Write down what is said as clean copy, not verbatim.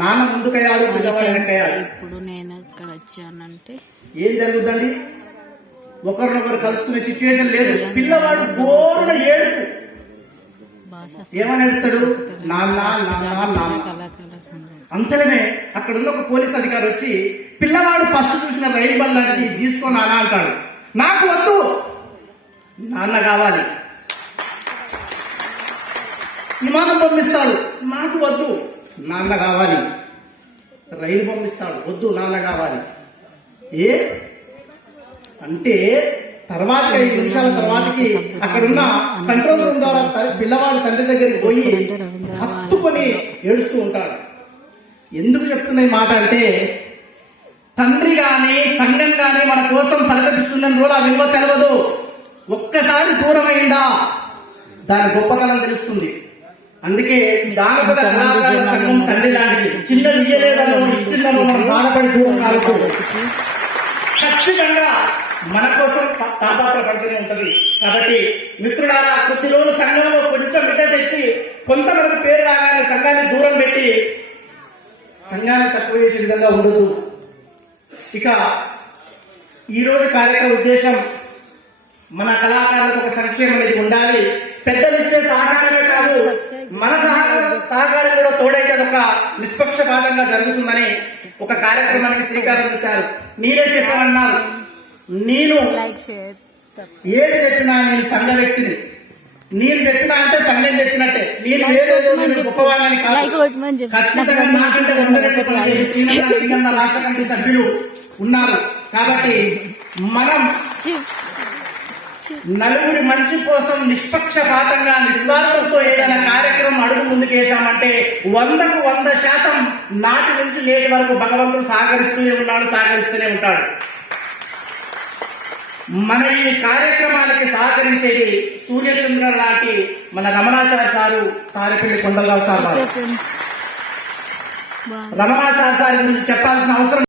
నాన్న ముందుకయ్యాడు, పిల్లవాడు వెనకయ్యాడు. ఇప్పుడు నేను ఇక్కడ వచ్చానంటే ఏం జరుగుతుందండి? ఒకరినొకరు కలుసుకునే సిచ్యువేషన్ లేదు. పిల్లవాడు బోర్న ఏడుపు. ఏమని ఏడుస్తాడు? నాన్న నాన్న నాన్న. అంతేనే అక్కడ ఉన్న ఒక పోలీస్ అధికారి వచ్చి పిల్లవాడు ఫస్ట్ చూసిన రైలు బండ్ లాంటిది తీసుకో నాన్న అంటాడు. నాకు వద్దు, నాన్న కావాలి. విమానం పంపిస్తాడు, నాకు వద్దు, నాన్న కావాలి. రైలు పంపిస్తాడు, వద్దు, నాన్న కావాలి. ఏ అంటే తర్వాత 5 నిమిషాల తర్వాతకి అక్కడున్న కంట్రోల్ రూమ్ ద్వారా పిల్లవాడు తండ్రి దగ్గరికి పోయి హత్తుకొని ఏడుస్తూ ఉంటాడు. ఎందుకు చెప్తున్న ఈ మాట అంటే, తండ్రి గాని సంఘం గాని మన కోసం పరితపిస్తున్న రోజు ఆ విలువ తెలవదు. ఒక్కసారి దూరమైందా దాని గొప్పతనం తెలుస్తుంది. అందుకే జానపద కళాకారుల సంఘం తండ్రి లాంటిది. చిన్న ఇయ్యలేదనో ఇచ్చిందనో మనం బాధపడి దూరం కాకూడదు. ఖచ్చితంగా మన కోసం తాపాత్ర పడుతూనే ఉంటది. కాబట్టి మిత్రులారా, కొద్ది రోజులు సంఘంలో కొంచెం బిడ్డ తెచ్చి కొంతమంది పేరు రాగానే సంఘాన్ని దూరం పెట్టి సంఘాన్ని తక్కువ చేసే విధంగా ఉండదు. ఇక ఈరోజు కార్యక్రమ ఉద్దేశం, మన కళాకారులకు ఒక సంక్షేమం అనేది ఉండాలి. పెద్దలు ఇచ్చే సహకారమే కాదు, మన సహకారం కూడా తోడైతే అదొక నిష్పక్షపాతంగా జరుగుతుందని ఒక కార్యక్రమానికి శ్రీకారం చుట్టారు. మీరే చెప్పాలన్నారు, నేను ఏది చెప్పినా నేను సంఘ వ్యక్తిని, నేను చెప్పినా అంటే సంఘం చెప్పినట్టే. నేను ఏదేదో నేను గొప్పవాళ్ళని కాదు. ఖచ్చితంగా నాకంటే 100 రెట్లు పనిచేసి శ్రీనంద రాష్ట్ర కమిటీ సభ్యులు ఉన్నారు. కాబట్టి మనం నలుగురి మంచి కోసం నిష్పక్షపాతంగా నిస్వార్థంతో ఏదైనా కార్యక్రమం అడుగు ముందుకేసామంటే 100కు 100% నాటి నుంచి నేటి వరకు భగవంతుడు సహకరిస్తూనే ఉంటాడు. మన ఈ కార్యక్రమాలకి సహకరించేది సూర్యచంద్ర లాంటి మన Ramanacharya sir, Saripalli Kondalarao sir. Ramanacharya sir గురించి చెప్పాల్సిన అవసరం